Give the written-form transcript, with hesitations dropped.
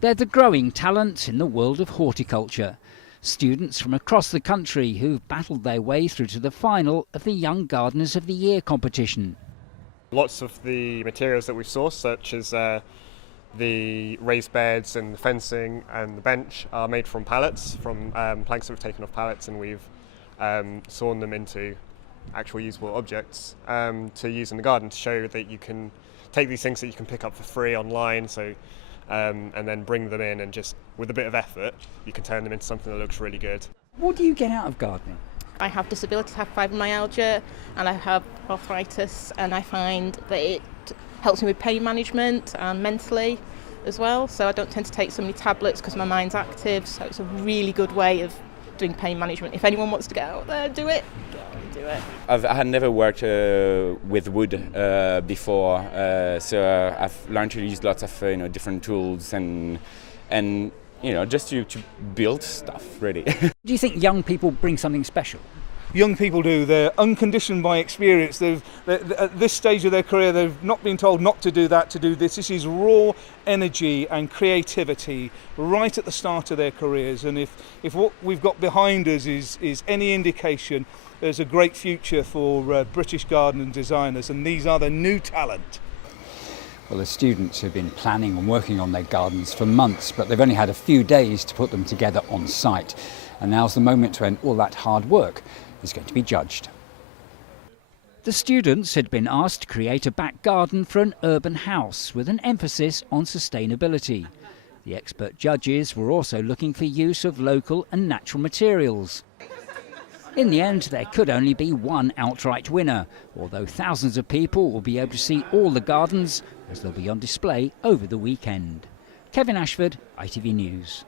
They're the growing talents in the world of horticulture. Students from across the country who've battled their way through to the final of the Young Gardeners of the Year competition. Lots of the materials that we've sourced, such as the raised beds and the fencing and the bench, are made from pallets, from planks that we've taken off pallets, and we've sawn them into actual usable objects to use in the garden, to show that you can take these things that you can pick up for free online, and then bring them in, and just with a bit of effort you can turn them into something that looks really good. What do you get out of gardening? I have disabilities, I have fibromyalgia and I have arthritis, and I find that it helps me with pain management and mentally as well, so I don't tend to take so many tablets because my mind's active, so it's a really good way of doing pain management. If anyone wants to get out there, do it. Do it. I had never worked with wood before, so I've learned to use lots of different tools and just to build stuff, really. Do you think young people bring something special? Young people do. They're unconditioned by experience. At this stage of their career, they've not been told not to do that, to do this. This is raw energy and creativity right at the start of their careers. And if what we've got behind us is any indication, there's a great future for British garden designers, and these are the new talent. Well, the students have been planning and working on their gardens for months, but they've only had a few days to put them together on site. And now's the moment when all that hard work is going to be judged. The students had been asked to create a back garden for an urban house with an emphasis on sustainability. The expert judges were also looking for use of local and natural materials. In the end, there could only be one outright winner, although thousands of people will be able to see all the gardens as they'll be on display over the weekend. Kevin Ashford, ITV News.